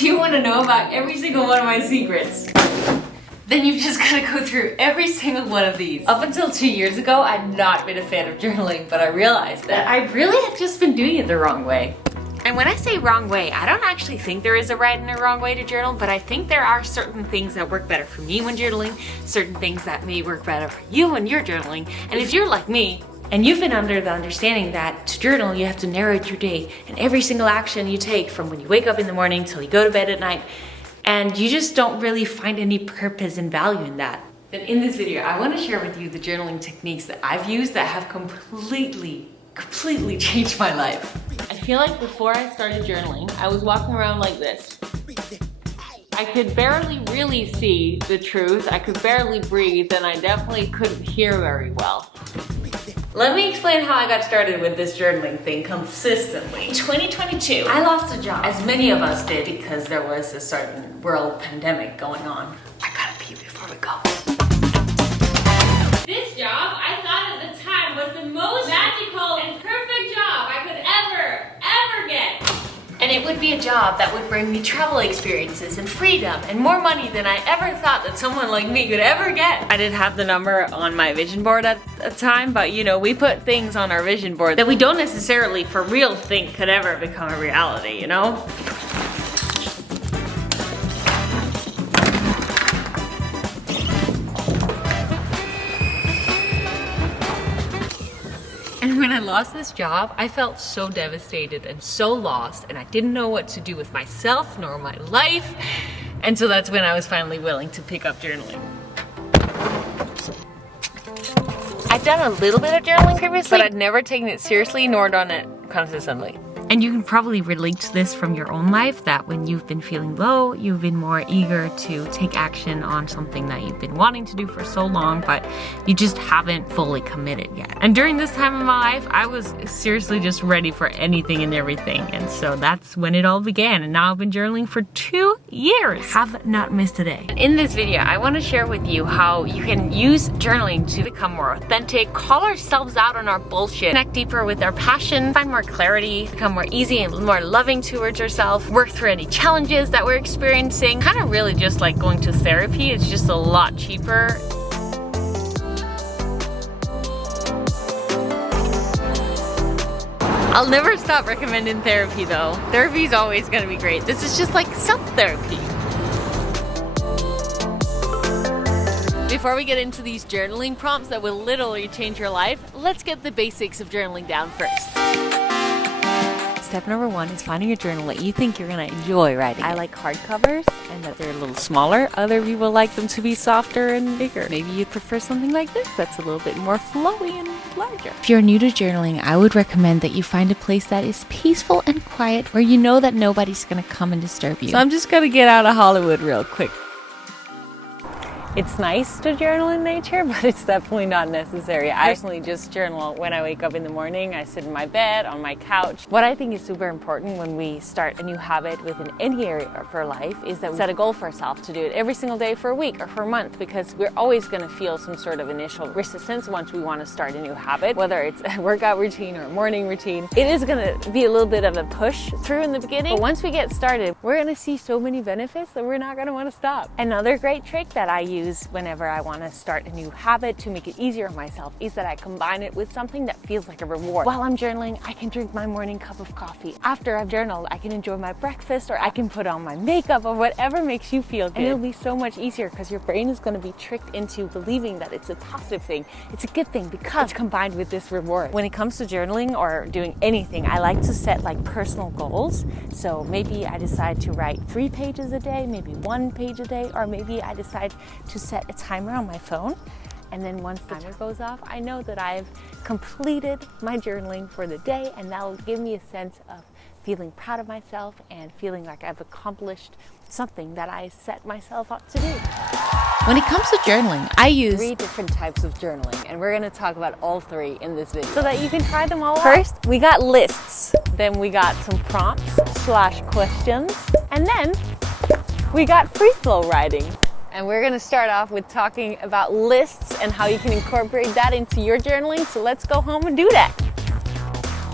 If you want to know about every single one of my secrets, then you've just got to go through every single one of these. Up until 2 years ago, I'd not been a fan of journaling, but I realized that I really had just been doing it the wrong way. And when I say wrong way, I don't actually think there is a right and a wrong way to journal, but I think there are certain things that work better for me when journaling, certain things that may work better for you when you're journaling. And if you're like me, and you've been under the understanding that to journal, you have to narrate your day and every single action you take from when you wake up in the morning till you go to bed at night, and you just don't really find any purpose and value in that, then in this video, I want to share with you the journaling techniques that I've used that have completely changed my life. I feel like before I started journaling, I was walking around like this. I could barely really see the truth, I could barely breathe, and I definitely couldn't hear very well. Let me explain how I got started with this journaling thing consistently. In 2022, I lost a job, as many of us did, because there was a certain world pandemic going on. I gotta pee before we go. This job, I thought at the time, was the most magical and perfect job I could ever get. And it would be a job that would bring me travel experiences and freedom and more money than I ever thought that someone like me could ever get. I didn't have the number on my vision board at the time, but you know, we put things on our vision board that we don't necessarily for real think could ever become a reality, you know? And when I lost this job, I felt so devastated and so lost, and I didn't know what to do with myself nor my life. And so that's when I was finally willing to pick up journaling. I've done a little bit of journaling previously, but I'd never taken it seriously nor done it consistently. And you can probably relate to this from your own life, that when you've been feeling low, you've been more eager to take action on something that you've been wanting to do for so long, but you just haven't fully committed yet. And during this time of my life, I was seriously just ready for anything and everything. And so that's when it all began. And now I've been journaling for 2 years. Have not missed a day. In this video, I want to share with you how you can use journaling to become more authentic, call ourselves out on our bullshit, connect deeper with our passion, find more clarity, become more easy and more loving towards ourselves, work through any challenges that we're experiencing. Kind of really just like going to therapy. It's just a lot cheaper. I'll never stop recommending therapy though. Therapy is always gonna be great. This is just like self-therapy. Before we get into these journaling prompts that will literally change your life, let's get the basics of journaling down first. Step number 1 is finding a journal that you think you're gonna enjoy writing. I like hardcovers and that they're a little smaller. Other people like them to be softer and bigger. Maybe you'd prefer something like this that's a little bit more flowy and larger. If you're new to journaling, I would recommend that you find a place that is peaceful and quiet, where you know that nobody's gonna come and disturb you. So I'm just gonna get out of Hollywood real quick. It's nice to journal in nature, but it's definitely not necessary. I personally just journal when I wake up in the morning. I sit in my bed, on my couch. What I think is super important when we start a new habit within any area of our life is that we set a goal for ourselves to do it every single day for a week or for a month, because we're always going to feel some sort of initial resistance once we want to start a new habit, whether it's a workout routine or a morning routine. It is going to be a little bit of a push through in the beginning, but once we get started, we're going to see so many benefits that we're not going to want to stop. Another great trick that I use whenever I want to start a new habit to make it easier on myself is that I combine it with something that feels like a reward. While I'm journaling, I can drink my morning cup of coffee. After I've journaled, I can enjoy my breakfast, or I can put on my makeup, or whatever makes you feel good. And it'll be so much easier because your brain is going to be tricked into believing that it's a positive thing. It's a good thing because it's combined with this reward. When it comes to journaling or doing anything, I like to set like personal goals. So maybe I decide to write 3 pages a day, maybe 1 page a day, or maybe I decide to set a timer on my phone, and then once the timer goes off, I know that I've completed my journaling for the day, and that'll give me a sense of feeling proud of myself and feeling like I've accomplished something that I set myself up to do. When it comes to journaling, I use 3 different types of journaling, and we're going to talk about all 3 in this video so that you can try them all out. First, we got lists, then we got some prompts / questions, and then we got free flow writing. And we're going to start off with talking about lists and how you can incorporate that into your journaling. So let's go home and do that.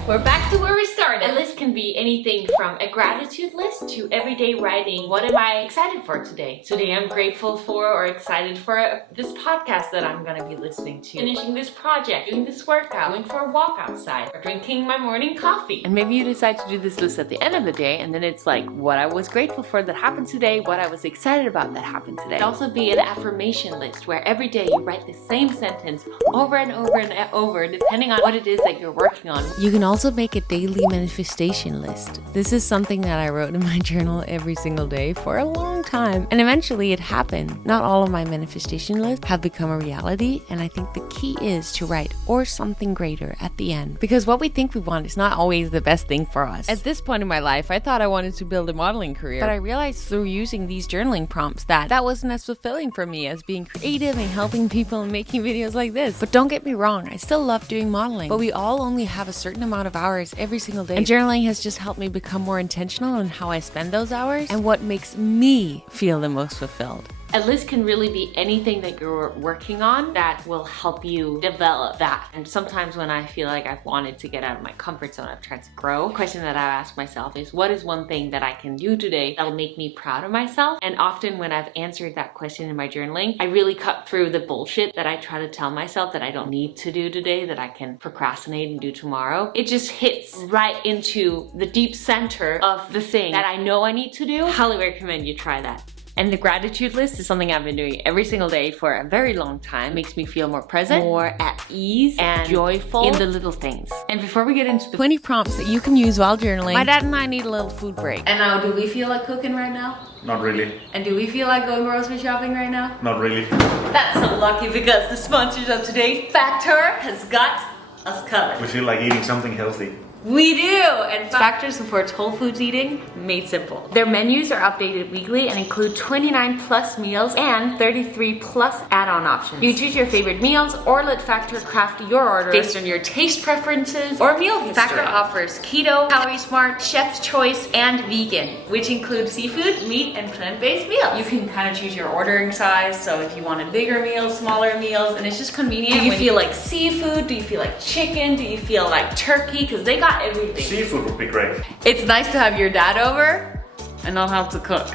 We're back to where we started. A list can be anything from a gratitude list to everyday writing. What am I excited for today? Today I'm grateful for or excited for this podcast that I'm gonna be listening to, finishing this project, doing this workout, going for a walk outside, or drinking my morning coffee. And maybe you decide to do this list at the end of the day, and then it's like what I was grateful for that happened today, what I was excited about that happened today. It could also be an affirmation list where every day you write the same sentence over and over and over, depending on what it is that you're working on. You can also make a daily manifestation list. This is something that I wrote in my journal every single day for a long time, and eventually it happened. Not all of my manifestation lists have become a reality, and I think the key is to write "or something greater" at the end, because what we think we want is not always the best thing for us. At this point in my life, I thought I wanted to build a modeling career, but I realized through using these journaling prompts that wasn't as fulfilling for me as being creative and helping people and making videos like this. But don't get me wrong, I still love doing modeling, but we all only have a certain amount of hours every single day, and journaling has just helped me become more intentional on how I spend those hours and what makes me feel the most fulfilled. A list can really be anything that you're working on that will help you develop that. And sometimes when I feel like I've wanted to get out of my comfort zone, I've tried to grow, the question that I ask myself is, what is one thing that I can do today that'll make me proud of myself? And often when I've answered that question in my journaling, I really cut through the bullshit that I try to tell myself that I don't need to do today, that I can procrastinate and do tomorrow. It just hits right into the deep center of the thing that I know I need to do. I highly recommend you try that. And the gratitude list is something I've been doing every single day for a very long time. It makes me feel more present, more at ease, and joyful in the little things. And before we get into the 20 prompts that you can use while journaling, my dad and I need a little food break. And now, do we feel like cooking right now? Not really. And do we feel like going grocery shopping right now? Not really. That's so lucky, because the sponsors of today, Factor, has got us covered. We feel like eating something healthy. We do! And Factor supports whole foods eating made simple. Their menus are updated weekly and include 29 plus meals and 33 plus add-on options. You choose your favorite meals or let Factor craft your order based on your taste preferences or meal history. Factor offers keto, calorie smart, chef's choice, and vegan, which includes seafood, meat, and plant-based meals. You can kind of choose your ordering size, so if you want a bigger meal, smaller meals, and it's just convenient. Do you feel like seafood? Do you feel like chicken? Do you feel like turkey? Because they got everything. Seafood would be great. It's nice to have your dad over and not have to cook.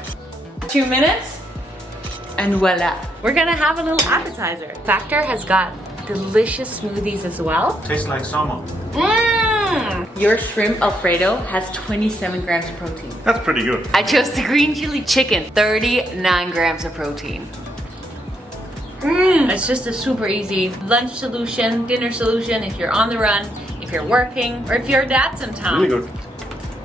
2 minutes and voila. We're gonna have a little appetizer. Factor has got delicious smoothies as well. Tastes like summer. Your shrimp Alfredo has 27 grams of protein. That's pretty good. I chose the green chili chicken, 39 grams of protein. It's just a super easy lunch solution, dinner solution if you're on the run, if you're working, or if your dad's in town. Really good.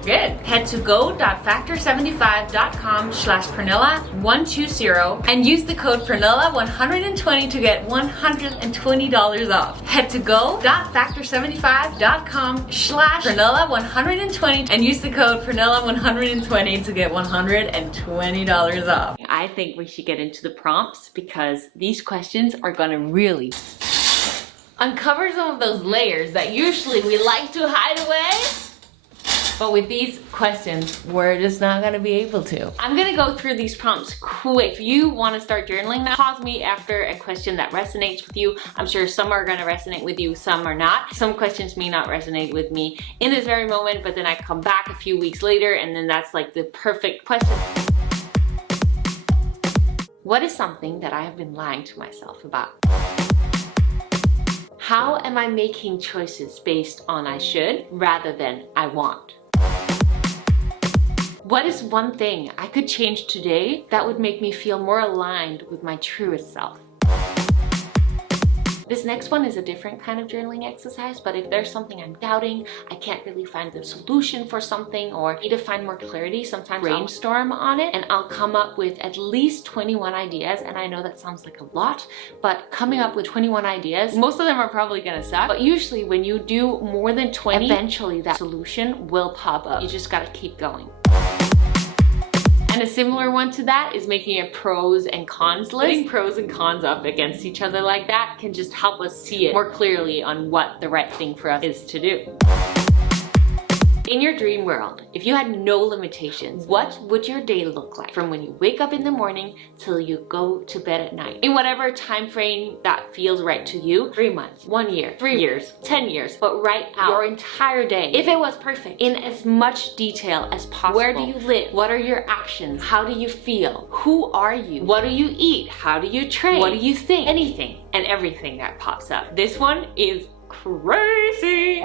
Good. Head to go.factor75.com/Pernilla120 and use the code Pernilla120 to get $120 off. Head to go.factor75.com/Pernilla120 and use the code Pernilla120 to get $120 off. I think we should get into the prompts, because these questions are gonna really uncover some of those layers that usually we like to hide away. But with these questions, we're just not gonna be able to. I'm gonna go through these prompts quick. If you wanna start journaling now, pause me after a question that resonates with you. I'm sure some are gonna resonate with you, some are not. Some questions may not resonate with me in this very moment, but then I come back a few weeks later and then that's like the perfect question. What is something that I have been lying to myself about? How am I making choices based on I should rather than I want? What is one thing I could change today that would make me feel more aligned with my truest self? This next one is a different kind of journaling exercise, but if there's something I'm doubting, I can't really find the solution for something, or need to find more clarity, sometimes I'll brainstorm on it and I'll come up with at least 21 ideas. And I know that sounds like a lot, but coming up with 21 ideas, most of them are probably gonna suck, but usually when you do more than 20, eventually that solution will pop up. You just gotta keep going. And a similar one to that is making a pros and cons list. Putting pros and cons up against each other like that can just help us see it more clearly on what the right thing for us is to do. In your dream world, if you had no limitations, what would your day look like from when you wake up in the morning till you go to bed at night? In whatever time frame that feels right to you, 3 months, 1 year, 3 years, 10 years, but write out your entire day, if it was perfect, in as much detail as possible. Where do you live? What are your actions? How do you feel? Who are you? What do you eat? How do you train? What do you think? Anything and everything that pops up. This one is crazy.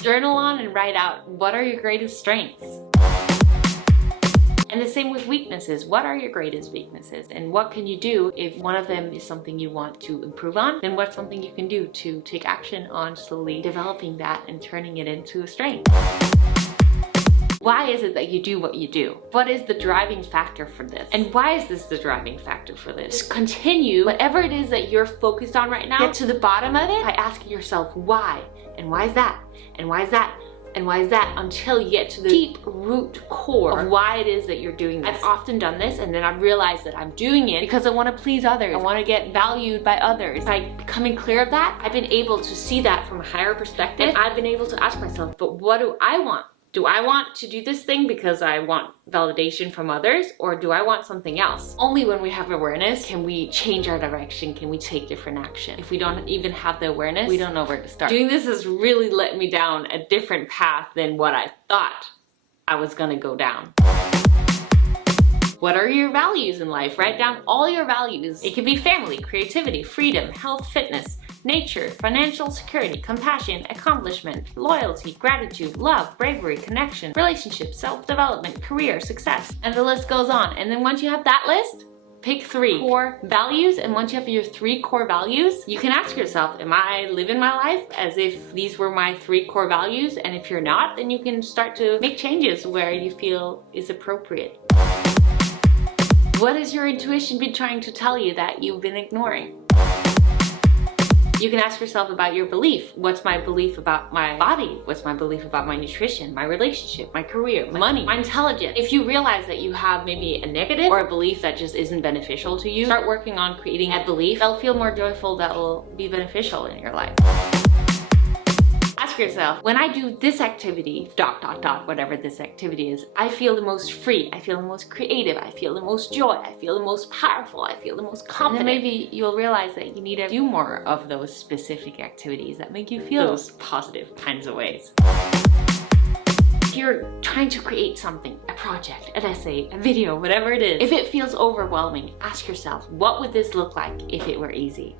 Journal on and write out, what are your greatest strengths? And the same with weaknesses. What are your greatest weaknesses? And what can you do if one of them is something you want to improve on? Then what's something you can do to take action on slowly developing that and turning it into a strength? Why is it that you do what you do? What is the driving factor for this? And why is this the driving factor for this? Just continue whatever it is that you're focused on right now. Get to the bottom of it by asking yourself why, and why is that, and why is that, and why is that, until you get to the deep root core of why it is that you're doing this. I've often done this, and then I've realized that I'm doing it because I want to please others. I want to get valued by others. By becoming clear of that, I've been able to see that from a higher perspective. I've been able to ask myself, but what do I want? Do I want to do this thing because I want validation from others, or do I want something else? Only when we have awareness can we change our direction, can we take different action. If we don't even have the awareness, we don't know where to start. Doing this has really let me down a different path than what I thought I was gonna go down. What are your values in life? Write down all your values. It could be family, creativity, freedom, health, fitness, nature, financial security, compassion, accomplishment, loyalty, gratitude, love, bravery, connection, relationships, self-development, career, success, and the list goes on. And then once you have that list, pick 3 core values, and once you have your 3 core values, you can ask yourself, am I living my life as if these were my 3 core values? And if you're not, then you can start to make changes where you feel is appropriate. What has your intuition been trying to tell you that you've been ignoring? You can ask yourself about your belief. What's my belief about my body? What's my belief about my nutrition, my relationship, my career, my money, my intelligence? If you realize that you have maybe a negative or a belief that just isn't beneficial to you, start working on creating a belief that'll feel more joyful, that will be beneficial in your life. Ask yourself, when I do this activity, ... whatever this activity is, I feel the most free, I feel the most creative, I feel the most joy, I feel the most powerful, I feel the most confident. And then maybe you'll realize that you need to do more of those specific activities that make you feel those positive kinds of ways. If you're trying to create something, a project, an essay, a video, whatever it is, if it feels overwhelming, ask yourself, what would this look like if it were easy?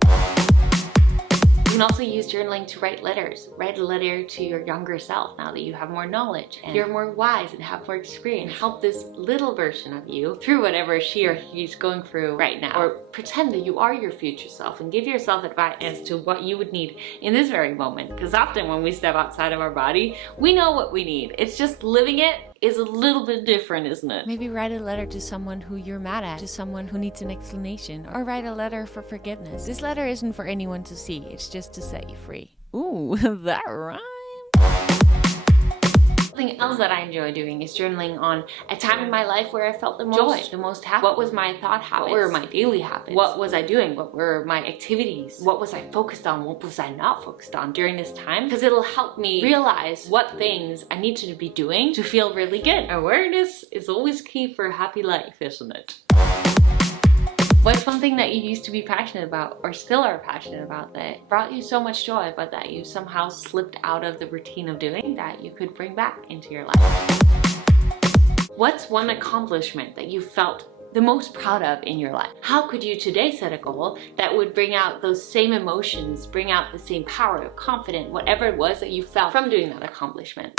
You can also use journaling to write letters. Write a letter to your younger self now that you have more knowledge and you're more wise and have more experience. Help this little version of you through whatever she or he's going through right now. Or pretend that you are your future self and give yourself advice as to what you would need in this very moment. Because often when we step outside of our body, we know what we need. It's just living it is a little bit different, isn't it? Maybe write a letter to someone who you're mad at, to someone who needs an explanation, or write a letter for forgiveness. This letter isn't for anyone to see, it's just to set you free. Ooh, that rhymes. Something else that I enjoy doing is journaling on a time in my life where I felt the most joy, the most happy. What was my thought habits? What were my daily habits? What was I doing? What were my activities? What was I focused on? What was I not focused on during this time? Because it'll help me realize what things I need to be doing to feel really good. Awareness is always key for a happy life, isn't it? What's something that you used to be passionate about or still are passionate about that brought you so much joy, but that you somehow slipped out of the routine of doing that you could bring back into your life? What's one accomplishment that you felt the most proud of in your life? How could you today set a goal that would bring out those same emotions, bring out the same power, confidence, whatever it was that you felt from doing that accomplishment?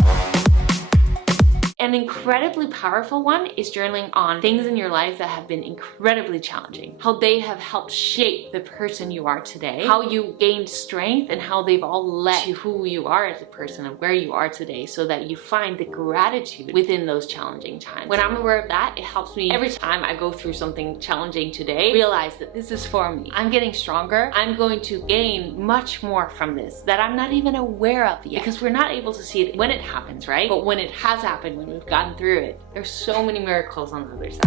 An incredibly powerful one is journaling on things in your life that have been incredibly challenging. How they have helped shape the person you are today. How you gained strength and how they've all led to who you are as a person and where you are today, so that you find the gratitude within those challenging times. When I'm aware of that, it helps me every time I go through something challenging today, realize that this is for me. I'm getting stronger. I'm going to gain much more from this that I'm not even aware of yet, because we're not able to see it when it happens, right? But when it has happened, when we've gotten through it, there's so many miracles on the other side.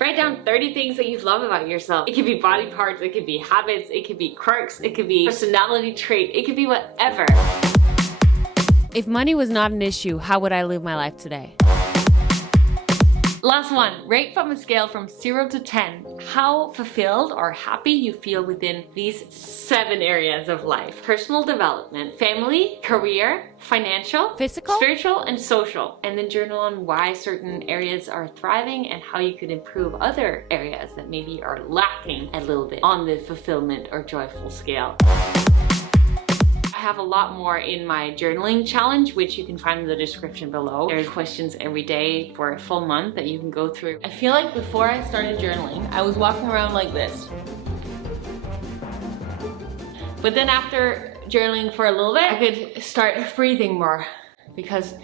Write down 30 things that you love about yourself. It could be body parts, it could be habits, it could be quirks, it could be personality trait, it could be whatever. If money was not an issue, how would I live my life today? Last one, rate from a scale from 0 to 10 how fulfilled or happy you feel within these 7 areas of life. Personal development, family, career, financial, physical, spiritual, and social. And then journal on why certain areas are thriving and how you could improve other areas that maybe are lacking a little bit on the fulfillment or joyful scale. I have a lot more in my journaling challenge, which you can find in the description below. There's questions every day for a full month that you can go through. I feel like before I started journaling, I was walking around like this. But then after journaling for a little bit, I could start breathing more because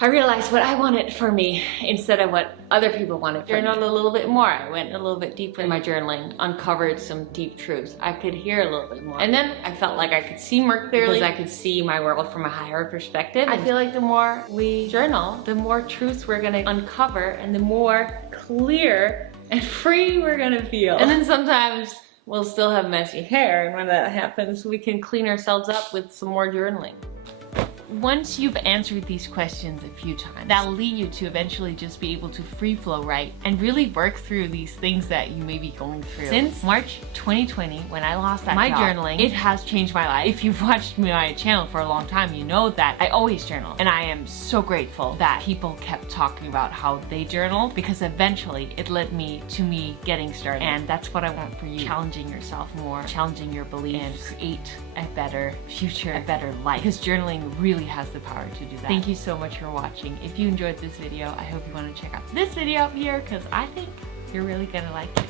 I realized what I wanted for me instead of what other people wanted for me. Journaled a little bit more. I went a little bit deeper in my journaling, uncovered some deep truths. I could hear a little bit more. And then I felt like I could see more clearly because I could see my world from a higher perspective. I feel like the more we journal, the more truths we're gonna uncover and the more clear and free we're gonna feel. And then sometimes we'll still have messy hair, and when that happens, we can clean ourselves up with some more journaling. Once you've answered these questions a few times, that'll lead you to eventually just be able to free flow write and really work through these things that you may be going through. Since March 2020, when I lost that job, journaling, it has changed my life. If you've watched my channel for a long time, you know that I always journal. And I am so grateful that people kept talking about how they journal, because eventually it led me to me getting started. And that's what I want for you. Challenging yourself more, challenging your beliefs, and create a better future, a better life. Because journaling really has the power to do that. Thank you so much for watching. If you enjoyed this video, I hope you want to check out this video up here because I think you're really gonna like it.